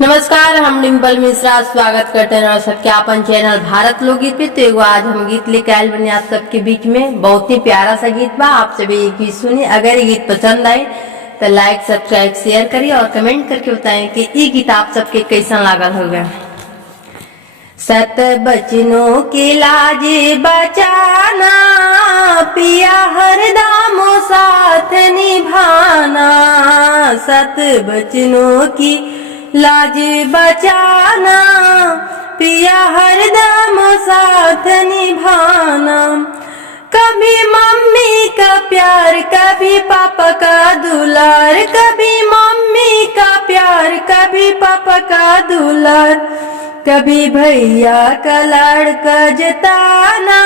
नमस्कार, हम डिम्पल मिश्रा स्वागत करते हैं सत्यापन चैनल भारत लोकगीत पे। तो एगो आज हम गीत लेके आए बने आप सबके बीच में। बहुत ही प्यारा सा गीत बा, आप सभी ये गीत सुनिए। अगर ये गीत पसंद आए तो लाइक सब्सक्राइब शेयर करिए और कमेंट करके बताएं कि ये गीत आप सबके कैसा लागल होगा। सत बचनों के लाज बचाना, पिया हरदम साथ निभाना। सत बचनों की लाज बचाना, पिया हरदम साथ निभाना। कभी मम्मी का प्यार, कभी पापा का दुलार। कभी मम्मी का प्यार, कभी पापा का दुलार। कभी भैया का लाड़ जताना,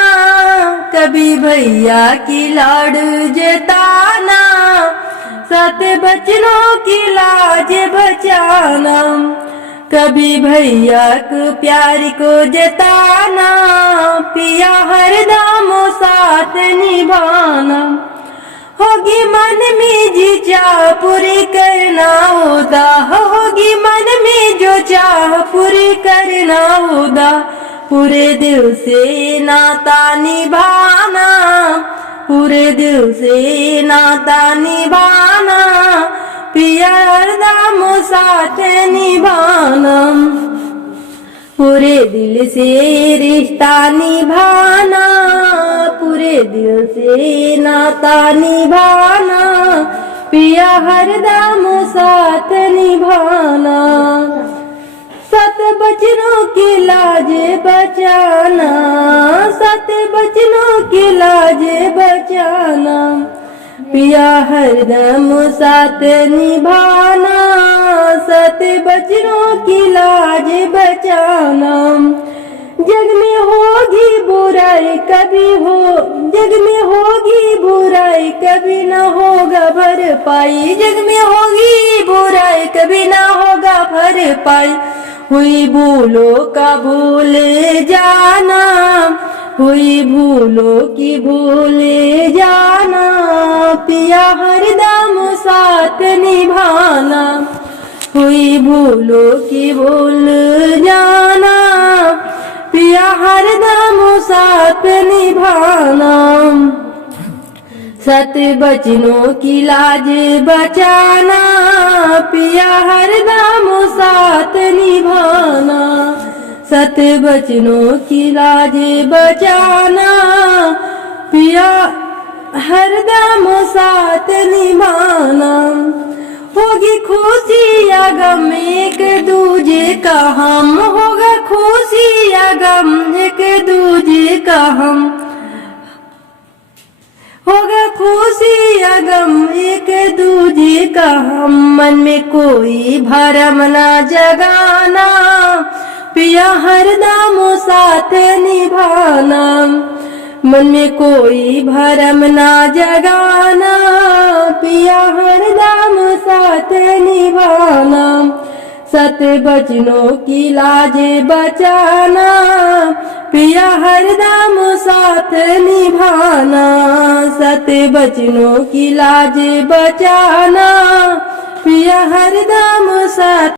कभी भैया की लाड़ जताना। सत बचनों की लाज बचाना, कभी भैया को प्यार को जताना। पिया हरदम साथ निभाना। होगी मन में जी चाह पूरी करना होता, होगी मन में जो चाह पूरी करना होता। पूरे दिल से नाता निभाना, पूरे दिल से नाता निभाना। पिया हरदम साथ निभाना, पूरे दिल से रिश्ता निभाना। पूरे दिल से नाता निभाना, पिया हरदम साथ निभाना। सत बचनों की लाज बचाना, सत बचनों की लाज बचाना। पिया हरदम साथ निभाना, सत बचनों की लाज बचाना। जग में होगी बुराई कभी हो, जग में होगी बुराई कभी न होगा भरपाई। जग में होगी बुराई कभी न होगा भरपाई। हुई भूलों का भूल जाना, हुई भूलों की भूल जाना। पिया हरदम साथ निभाना, हुई भूलों की भूल जाना। पिया हरदम साथ निभाना। सत बचनों की लाज बचाना, पिया हरदम साथ निभाना। सत बचनों की लाज बचाना, पिया हरदम साथ निभाना। होगी खुशी या गम एक दूजे का हम, होगा खुशी या गम एक दूजे का हम। होगा खुशी या गम एक दूजे का हम। मन में कोई भरम ना जगाना, पिया हरदम साथ निभाना। मन में कोई भरम ना जगाना, पिया हरदम साथ निभाना। सत बचनों की लाज बचाना, पिया हरदम साथ निभाना। सत बचनों की लाज बचाना, पिया हरदम साथ